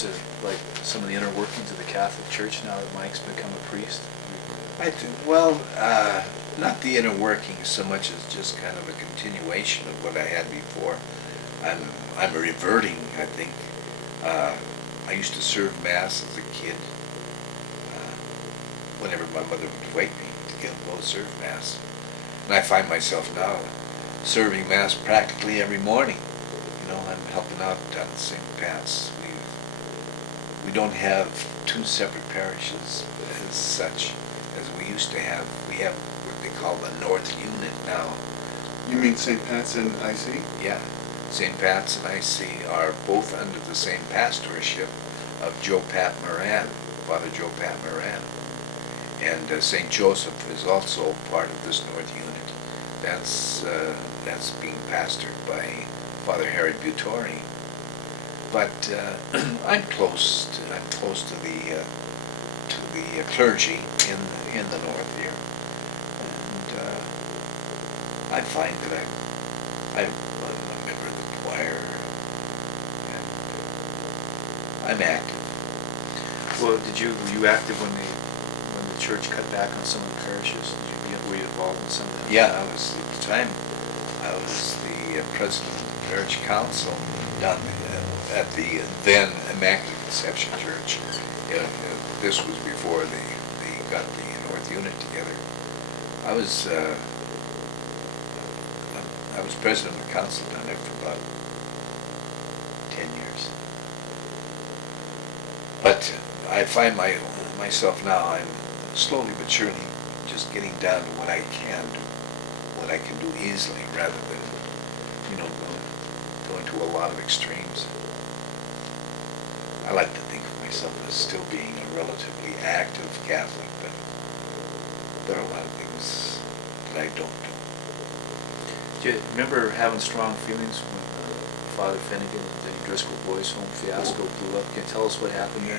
to like some of the inner workings of the Catholic Church now that Mike's become a priest? I think, well, not the inner workings so much as just kind of a continuation of what I had before. I'm reverting, I think. I used to serve Mass as a kid. Whenever my mother would wake me to go serve Mass. And I find myself now serving Mass practically every morning. You know, I'm helping out down at St. Pat's. We don't have two separate parishes as such as we used to have. We have what they call the North Unit now. You mean St. Pat's and IC? Yeah. St. Pat's and IC are both under the same pastorship of Joe Pat Moran, Father Joe Pat Moran. And St. Joseph is also part of this North Unit. That's being pastored by Father Harry Buttori. But I'm close to the clergy in the north here, and I find that I'm a member of the choir, and I'm active. Well, were you active when the church cut back on some of the parishes? Were you involved in some of that? Yeah, at the time I was the president of the parish council down at the then Immaculate Conception Church. This was before they got the North Unit together. I was president of the council down there for about 10 years. But I find myself now, I'm slowly but surely just getting down to what I can do easily, rather than, going to a lot of extremes. I like to think of myself as still being a relatively active Catholic, but there are a lot of things that I don't do. Do you remember having strong feelings when Father Finnegan and the Driscoll Boys Home fiasco blew up? Can you tell us what happened there?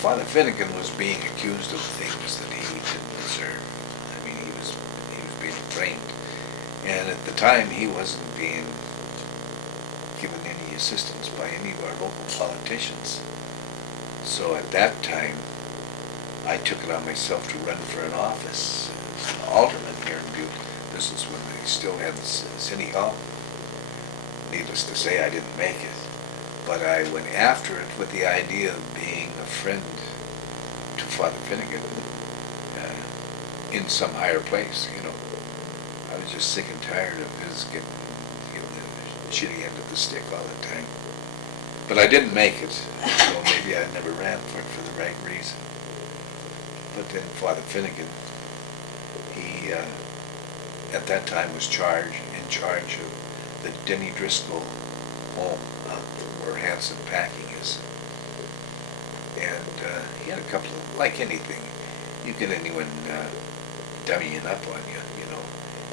Father Finnegan was being accused of things that he didn't deserve. I mean, he was being framed, and at the time he wasn't being given any assistance by any of our local politicians. So at that time, I took it on myself to run for an office as an alderman here in Butte. This is when they still had the city hall. Needless to say, I didn't make it. But I went after it with the idea of being a friend to Father Finnegan in some higher place, I was just sick and tired of his getting the shitty end of the stick all the time. But I didn't make it, so maybe I never ran for it for the right reason. But then Father Finnegan, he at that time was in charge of the Denny Driscoll home where Hanson Packing is. And he had a couple of, like anything, you get anyone dummying up on you,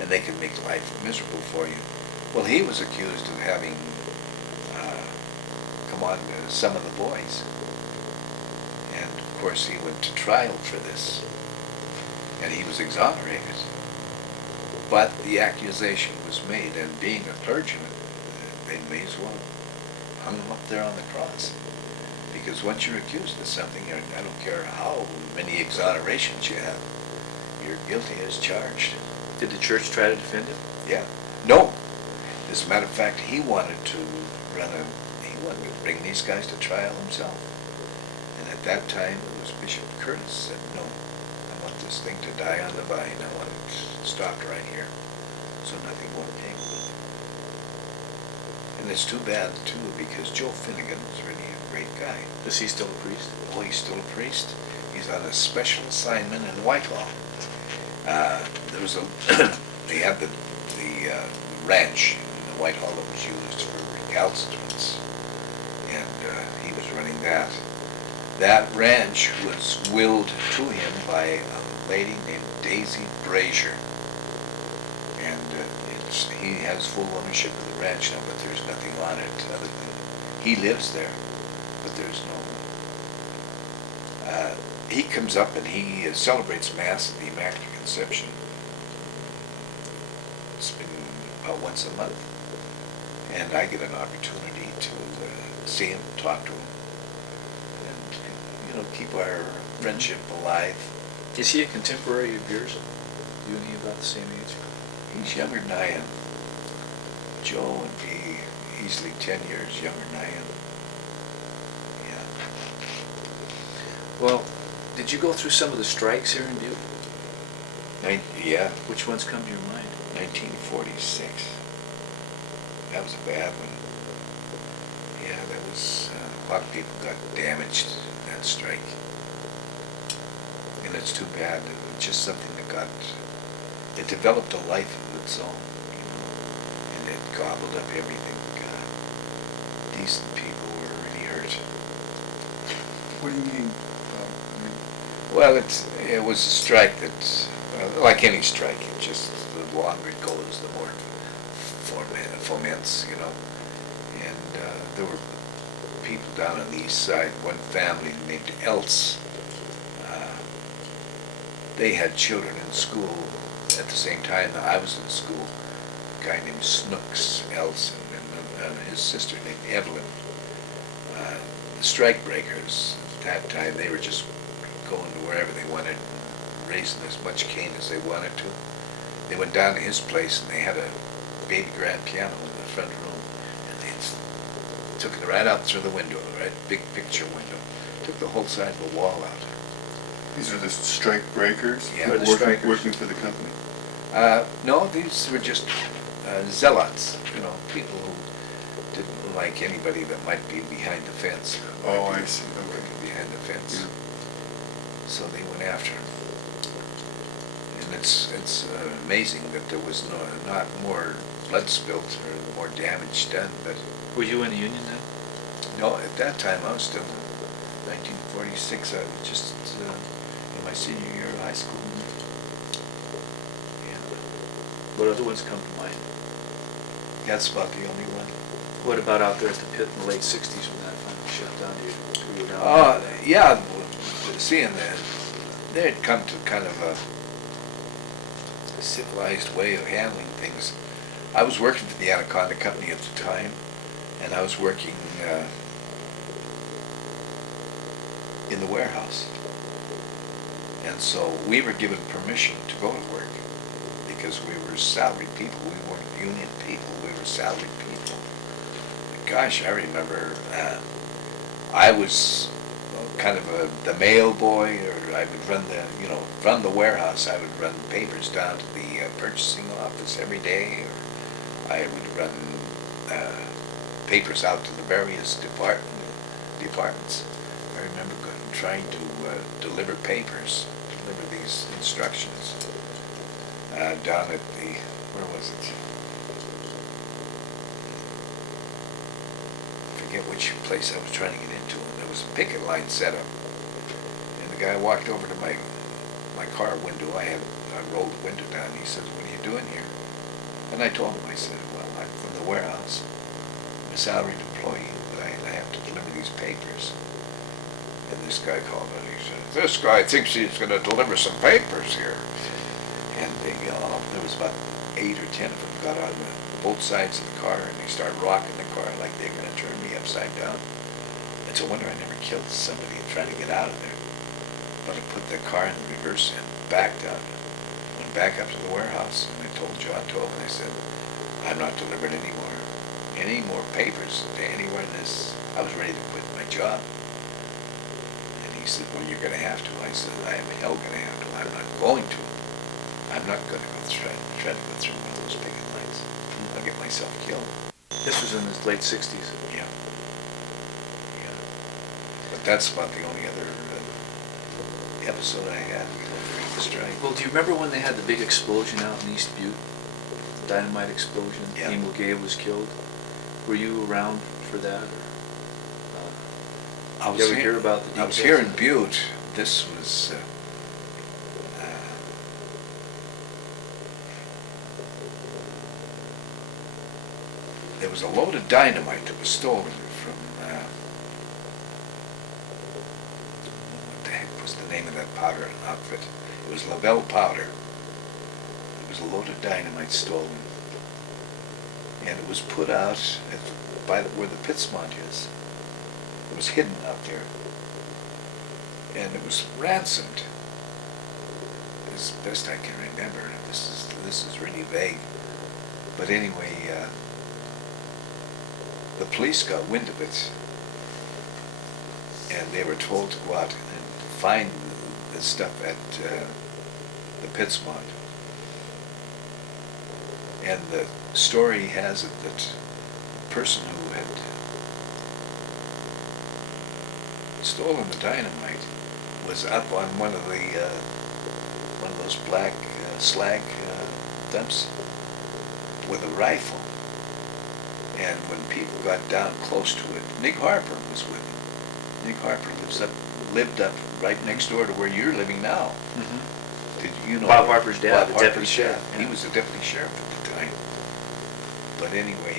and they can make life miserable for you. Well, he was accused of having come on to some of the boys. And of course he went to trial for this. And he was exonerated. But the accusation was made, and being a clergyman, they may as well hung him up there on the cross. Because once you're accused of something, I don't care how many exonerations you have, you're guilty as charged. Did the church try to defend him? Yeah. No. As a matter of fact, he wanted to bring these guys to trial himself. And at that time, it was Bishop Curtis said, no, I want this thing to die on the vine. I want it stopped right here, so nothing more came of it. And it's too bad, too, because Joe Finnegan was really a great guy. Is he still a priest? Oh, he's still a priest. He's on a special assignment in Whitehall. There was they had the ranch in the Whitehall that was used for recalcitrance, and he was running that. That ranch was willed to him by a lady named Daisy Brazier, and he has full ownership of the ranch now, but there's nothing on it other than he lives there, but there's no. He comes up and he celebrates Mass at the Immaculate Conception. It's been about once a month. and I get an opportunity to see him, talk to him, and keep our friendship alive. Is he a contemporary of yours? You and he about the same age? He's younger than I am. Joe would be easily 10 years younger than I am. Yeah. Well, did you go through some of the strikes here in Butte? Yeah. Which ones come to your mind? 1946. That was a bad one. Yeah, that was, a lot of people got damaged in that strike. And it's too bad. It was just something that it developed a life of its own, and it gobbled up everything. Decent people were really hurt. What do you mean? Well, it was a strike that, like any strike, it just, the longer it goes, the more it foments, And there were people down on the east side, one family named Elts. They had children in school at the same time that I was in school. A guy named Snooks Elts and his sister named Edwin. The strike breakers at that time, they were just going to wherever they wanted, raising as much cane as they wanted to. They went down to his place and they had a baby grand piano in the front room, and they took it right out through the window, right, big picture window. Took the whole side of the wall out. These are the strike breakers? Yeah, the strikers. Working for the company? No, these were just zealots, people who didn't like anybody that might be behind the fence. Oh, I see. Working Okay. behind the fence. Yeah. So they went after him. And it's amazing that there was not more blood spilt or more damage done. But Were you in the Union then? no, at that time I was still in 1946. I was just in my senior year of high school. Yeah, What other ones come to mind? that's about the only one. What about out there at the pit in the late 60s when that finally shut down? You were down there? Yeah, seeing that they had come to kind of a civilized way of handling things. I was working for the Anaconda Company at the time, and I was working in the warehouse. And so we were given permission to go to work because we were salaried people. We weren't union people. We were salaried people. Gosh, I remember I was kind of the mail boy, or I would run the warehouse. I would run papers down to the purchasing office every day, or I would run papers out to the various departments. I remember trying to deliver these instructions down at where was it? I forget which place I was trying to get into, and there was a picket line set up. And the guy walked over to my car window. I rolled the window down. He says, "What are you doing here?" And I told him, I said, "Well, I'm from the warehouse. I'm a salaried employee, but I have to deliver these papers." And this guy called in. He said, "This guy thinks he's going to deliver some papers here." And there was about 8 or 10 of them got out of both sides of the car, and they started rocking the car like they were going to turn me upside down. It's a wonder I never killed somebody trying to get out of there. But I put the car in the reverse and backed up. Went back up to the warehouse, and I told John Tobe, and I said, "I'm not delivering any more papers to anywhere in this." I was ready to quit my job. And he said, "Well, you're going to have to." I said, "I am hell going to have to. I'm not going to. I'm not going to try to go through one of those picket lines. I'll get myself killed." This was in the late 60s. Yeah. Yeah. But that's about the only other episode I had with the strike. Well, do you remember when they had the big explosion out in East Butte? The dynamite explosion? Yeah. Emil Gay was killed. Were you around for that? Or, did you ever hear about the I was details here of in it? Butte. This was there was a load of dynamite that was stolen from what the heck was the name of that powder outfit? It was Lavelle powder. There was a load of dynamite stolen. And it was put out by where the Pittsmont is. It was hidden out there. And it was ransomed, as best I can remember. This is really vague. But anyway, the police got wind of it, and they were told to go out and find the stuff at the Pittsmont. And the story has it that the person who had stolen the dynamite was up on one of those black slag dumps with a rifle. And when people got down close to it, Nick Harper was with him. Nick Harper lived up right next door to where you're living now. Did you know Bob Harper's dad, Bob the Harper's deputy sheriff, dad. yeah. He was the deputy sheriff at the time. But anyway,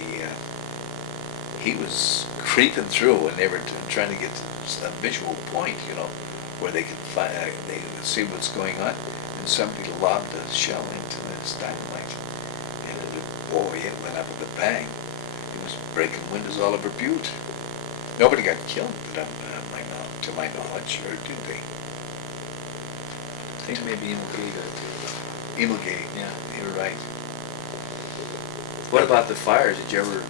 he was creeping through, and they were trying to get a visual point, you know, where they could find, they could see what's going on. And somebody lobbed a shell into this dynamite, and it went up with a bang. It was breaking windows all over Butte. Nobody got killed, but to my knowledge, or did they? I think maybe Emil got it. Emilgate. Yeah. You're right. What about the fires? Did you ever